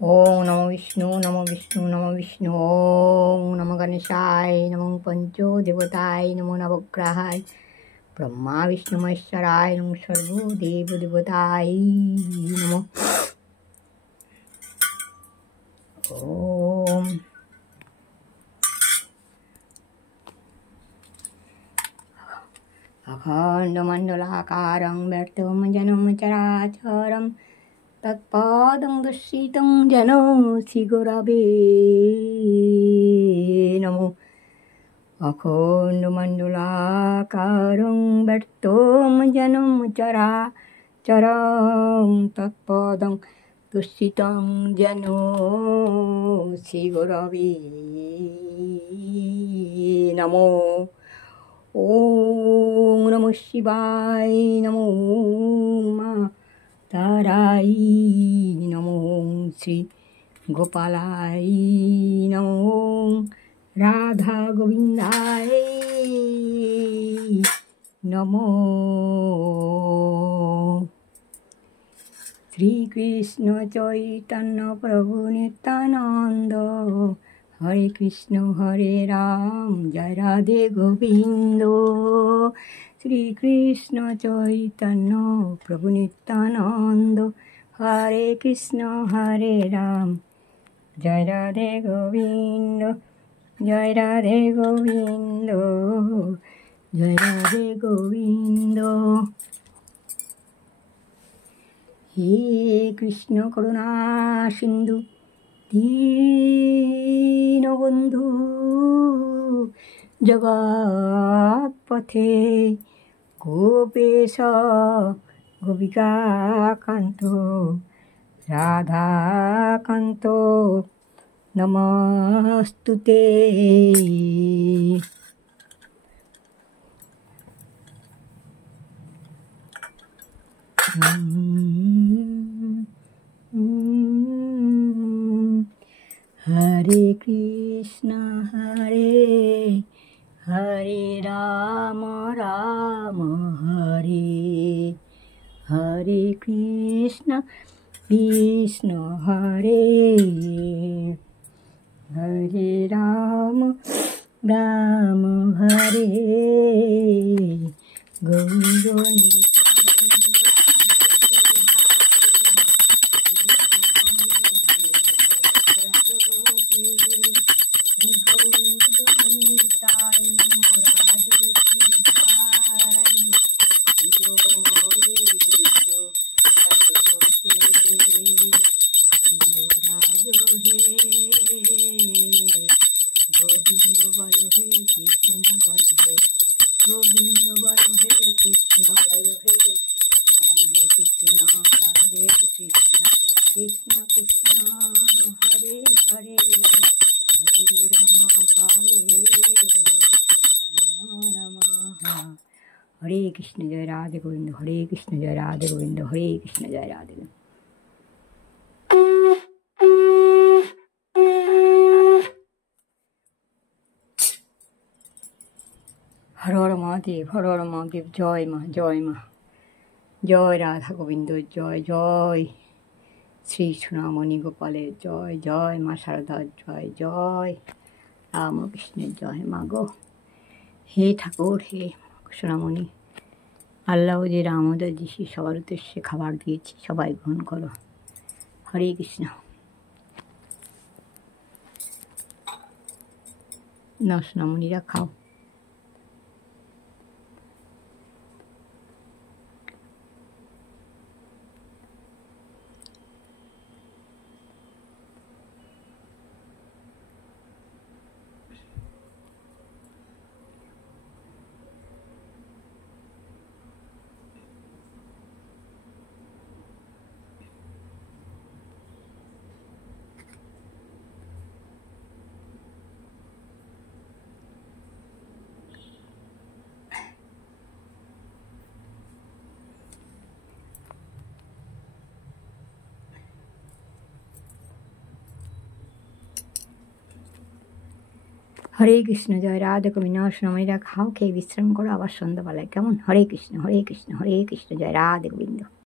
ओम नमो विष्णु नमो विष्णु नमो विष्णु। ओम नमो गणेशाय नमो पंचो देवताय नमो नवग्रहाय ब्रह्मा विष्णु महेश्वराय नमो सर्वो देव देवताय नमो। ओम अखण्डमण्डलाकारं व्यक्तं जनं चराचरं तत्पादं दर्शितं जनो श्रीगुरवे नमो। अखण्डमण्डलाकारं व्यक्तं जनं चराचरं तत्पादं दर्शितं जनो श्रीगुरवे नमो। ओम नमो शिवाय नमो मा ताराय नमो श्री गोपालाय नमो राधा गोविंदाय नमो। श्री कृष्ण चैतन्य प्रभु नित्यानंद हरे कृष्ण हरे राम जय राधे गोविंद। श्री कृष्ण चैतन्य प्रभु नित्यानंद हरे कृष्ण हरे राम जय राधे गोविंद जय राधे गोविंद जय राधे गोविंद। हे कृष्ण करुणा सिंधु दीनबन्धु जगत्पथे गोपेश गोपिकान्त राधाकान्त नमस्तुते। हरे कृष्ण हरे हरे राम राम हरे हरे कृष्ण कृष्ण हरे हरे राम राम हरे गोविंद। हरे कृष्ण जय राधे गोविंद हरे कृष्ण जय राधे गोविंद हरे कृष्ण जय राधे गोविंद। हर हर महादेव हर हर महादेव। जय माँ जय माँ जय राधा गोविंद जय जय श्री सोनामणि गोपालेर जय जय माँ शारदा जय जय राम कृष्णेर जय मागो। हे ठाकुर हे সোনামণি আল্লাহ যে রামদাস যিশু সবার উদ্দেশ্যে খাবার দিয়েছি সবাই গ্রহণ করো। হরে কৃষ্ণ। না সোনামণিরা খাও। হরে কৃষ্ণ জয় রাধা গোবিন্দ। সোনামণিরা খাও খেয়ে বিশ্রাম করো আবার সন্ধ্যাবেলায় কেমন। হরে কৃষ্ণ হরে কৃষ্ণ হরে কৃষ্ণ জয় রাধা গোবিন্দ।